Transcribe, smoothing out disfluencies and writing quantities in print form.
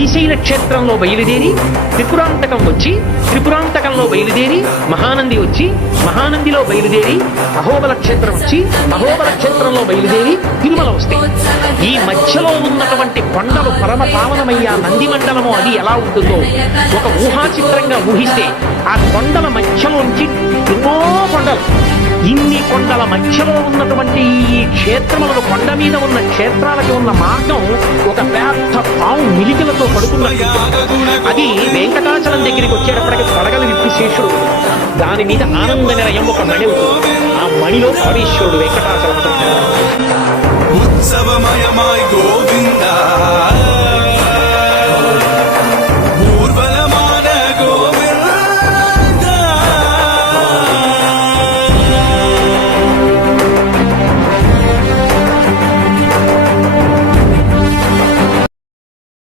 శ్రీశైల క్షేత్రంలో బయలుదేరి త్రిపురాంతకం వచ్చి త్రిపురాంతకంలో బయలుదేరి మహానంది వచ్చి మహానందిలో బయలుదేరి అహోబల క్షేత్రం వచ్చి అహోబల క్షేత్రంలో బయలుదేరి తిరుమల వస్తాయి. ఈ మధ్యలో ఉన్నటువంటి కొండలు పరమ పావనమయ్యా నంది మండలము అది ఎలా ఉంటుందో ఒక ఊహాచిత్రంగా ఊహిస్తే ఆ కొండల మధ్యలోంచి ఎన్నో కొండలు, ఇన్ని కొండల మధ్యలో ఉన్నటువంటి ఈ క్షేత్రములను కొండ మీద ఉన్న క్షేత్రాలకి ఉన్న మార్గం ఒక పెద్ద పాము మిలికలతో పడుతున్నట్టు. అది వెంకటాచలం దగ్గరికి వచ్చేటప్పటికి పడగలు విప్పి శేషుడు, దాని మీద ఆనంద నిలయం ఒక మణి ఉంటుంది. ఆ మణిలో పరమేశ్వరుడు వెంకటాచలం ఉత్సవమయమాయ్ గోవింద